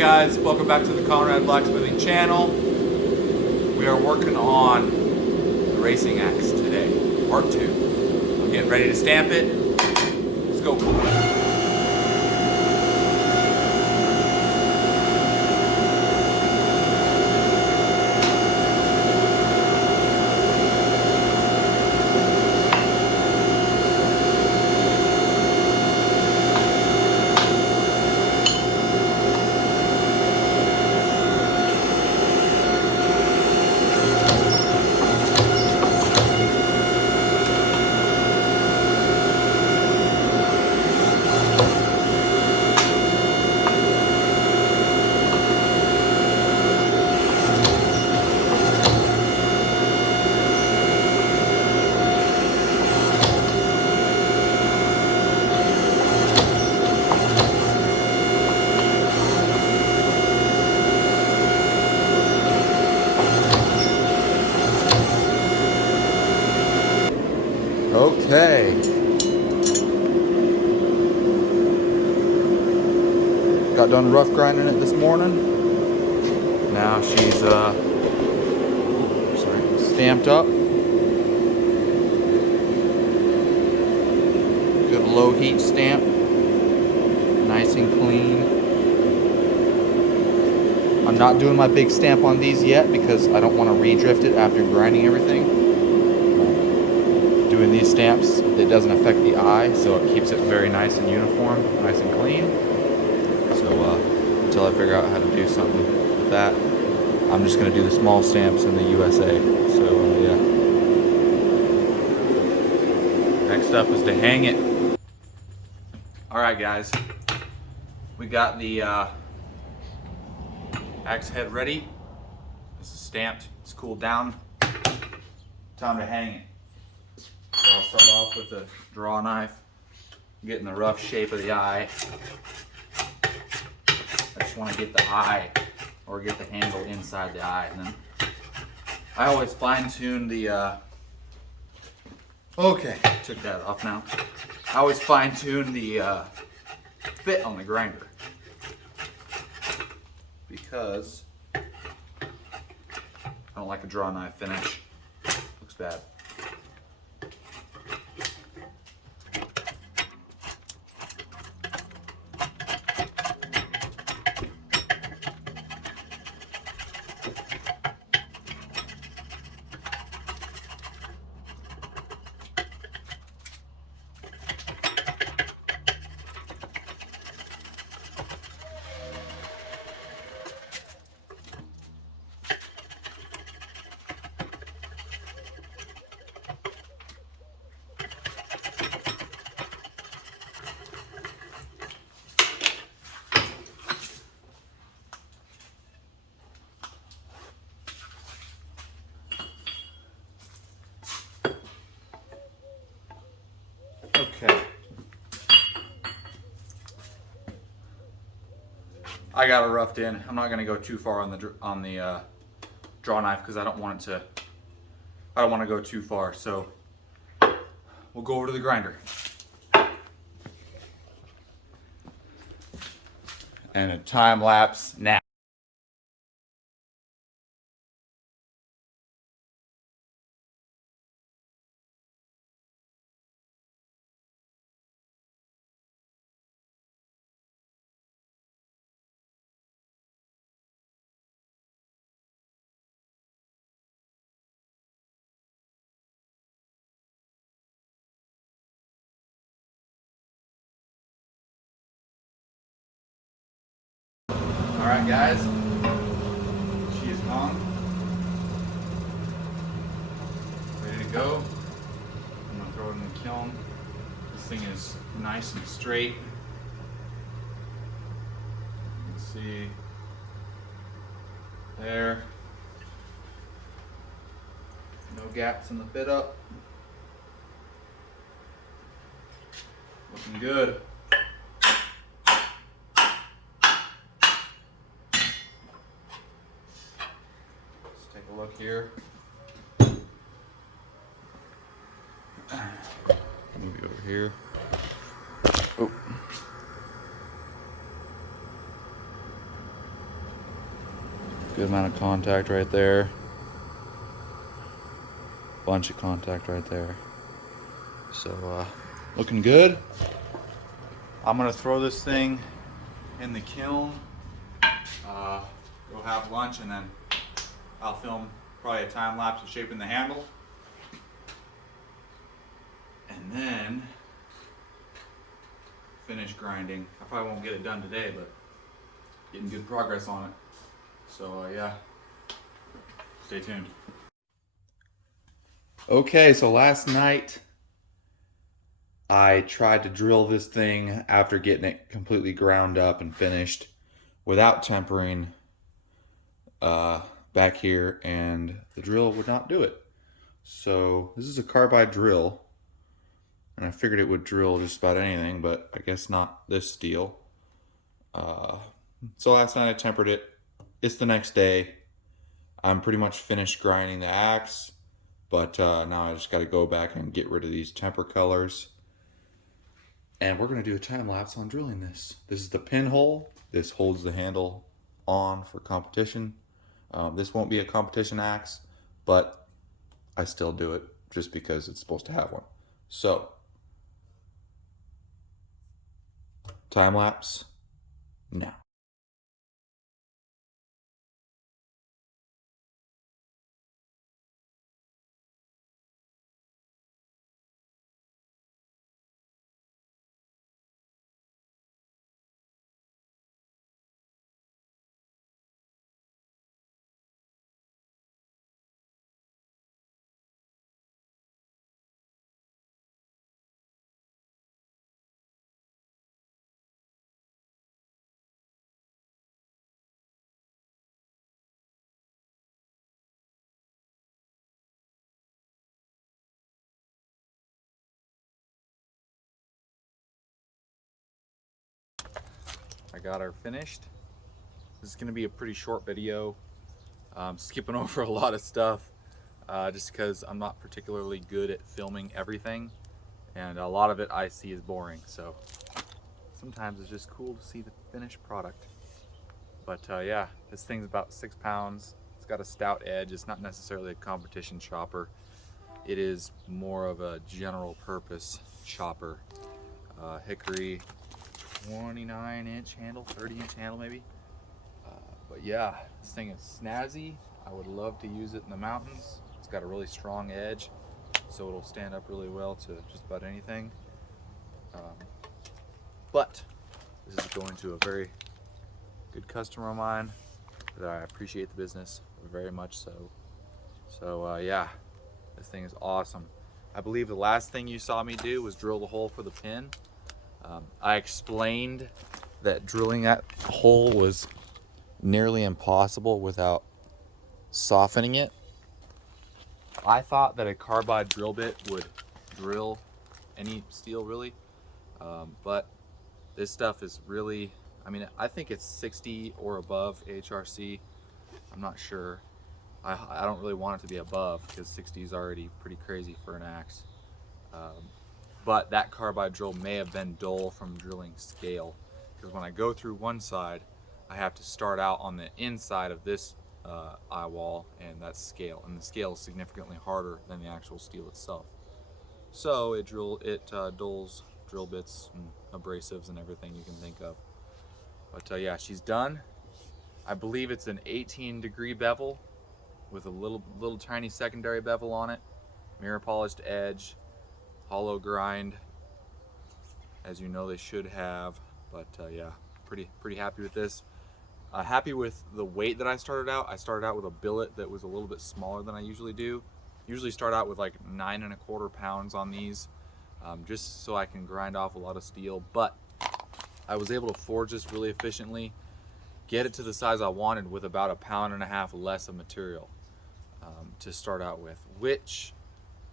guys, welcome back to the Conrad Blacksmithing channel. We are working on the Racing Axe today, part 2. I'm getting ready to stamp it. Let's go. Okay. Got done rough grinding it this morning. Now she's stamped up. Good low heat stamp. Nice and clean. I'm not doing my big stamp on these yet because I don't want to re-drift it after grinding everything. Doing these stamps, it doesn't affect the eye, so it keeps it very nice and uniform, nice and clean. So until I figure out how to do something with that, I'm just going to do the small stamps in the USA. So yeah. Next up is to hang it. Alright guys, we got the axe head ready. This is stamped, it's cooled down. Time to hang it. So I'll start off with a draw knife, getting the rough shape of the eye. I just want to get the eye, or get the handle inside the eye. And then I always fine tune the, okay, took that off now. I always fine tune the fit on the grinder. Because I don't like a draw knife finish. Looks bad. Okay. I got it roughed in. I'm not going to go too far on the draw knife because I don't want to go too far. So we'll go over to the grinder. And a time lapse now. Alright guys, she is hung, ready to go. I'm going to throw it in the kiln. This thing is nice and straight. You can see there, no gaps in the fit up. Looking good. Take a look here. Move you over here. Oh. Good amount of contact right there. Bunch of contact right there. So looking good. I'm gonna throw this thing in the kiln, go have lunch, and then I'll film probably a time lapse of shaping the handle. And then finish grinding. I probably won't get it done today, but getting good progress on it. So yeah, stay tuned. Okay, so last night I tried to drill this thing after getting it completely ground up and finished without tempering back here, and the drill would not do it. So this is a carbide drill, and I figured it would drill just about anything, but I guess not this steel. So last night I tempered it. It's the next day. I'm pretty much finished grinding the axe, but now I just got to go back and get rid of these temper colors. And we're going to do a time lapse on drilling this. This is the pinhole. This holds the handle on for competition. This won't be a competition axe, but I still do it just because it's supposed to have one. So, time lapse now. I got her finished. This is going to be a pretty short video. Skipping over a lot of stuff just because I'm not particularly good at filming everything, and a lot of it I see is boring. So sometimes it's just cool to see the finished product. But yeah, this thing's about 6 pounds. It's got a stout edge. It's not necessarily a competition chopper. It is more of a general purpose chopper. Hickory 29-inch handle, 30-inch handle maybe. But yeah, this thing is snazzy. I would love to use it in the mountains. It's got a really strong edge, so it'll stand up really well to just about anything. But this is going to a very good customer of mine that I appreciate the business very much so. So yeah, this thing is awesome. I believe the last thing you saw me do was drill the hole for the pin. I explained that drilling that hole was nearly impossible without softening it. I thought that a carbide drill bit would drill any steel really, but this stuff is really, I mean, I think it's 60 or above HRC. I'm not sure. I don't really want it to be above because 60 is already pretty crazy for an axe. But that carbide drill may have been dull from drilling scale, because when I go through one side, I have to start out on the inside of this eye wall, and that's scale, and the scale is significantly harder than the actual steel itself. So it dulls drill bits and abrasives and everything you can think of. But yeah, she's done. I believe it's an 18-degree bevel with a little tiny secondary bevel on it, mirror polished edge, hollow grind, as you know they should have. But yeah, pretty happy with this. Happy with the weight that I started out. I started out with a billet that was a little bit smaller than I usually do. Usually start out with like 9¼ pounds on these, just so I can grind off a lot of steel. But I was able to forge this really efficiently, get it to the size I wanted with about 1.5 pounds less of material to start out with, which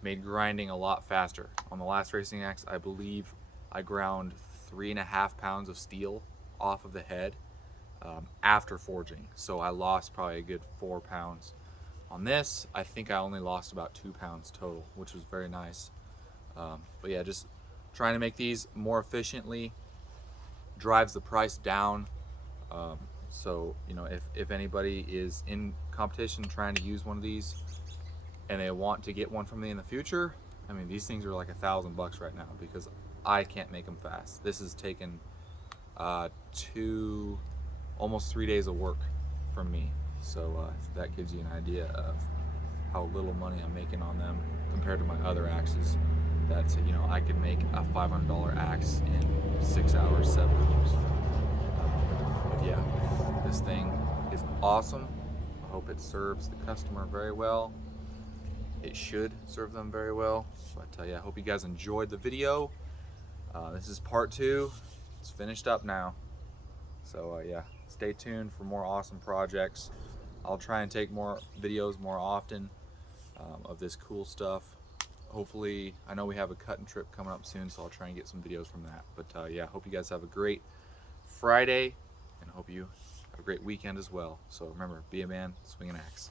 made grinding a lot faster. On the last racing axe, I believe I ground 3.5 pounds of steel off of the head after forging. So I lost probably a good 4 pounds. On this, I think I only lost about 2 pounds total, which was very nice. But yeah, just trying to make these more efficiently drives the price down. So, you know, if anybody is in competition trying to use one of these and they want to get one from me in the future, I mean, these things are like $1,000 right now because I can't make them fast. This has taken almost 3 days of work from me. So that gives you an idea of how little money I'm making on them compared to my other axes. That, you know, I could make a $500 axe in 6 hours, 7 hours. But yeah, this thing is awesome. I hope it serves the customer very well. It should serve them very well. But yeah, I hope you guys enjoyed the video. This is part 2. It's finished up now. So yeah, stay tuned for more awesome projects. I'll try and take more videos more often of this cool stuff. Hopefully, I know we have a cutting trip coming up soon, so I'll try and get some videos from that. But yeah, hope you guys have a great Friday, and hope you have a great weekend as well. So remember, be a man, swing an axe.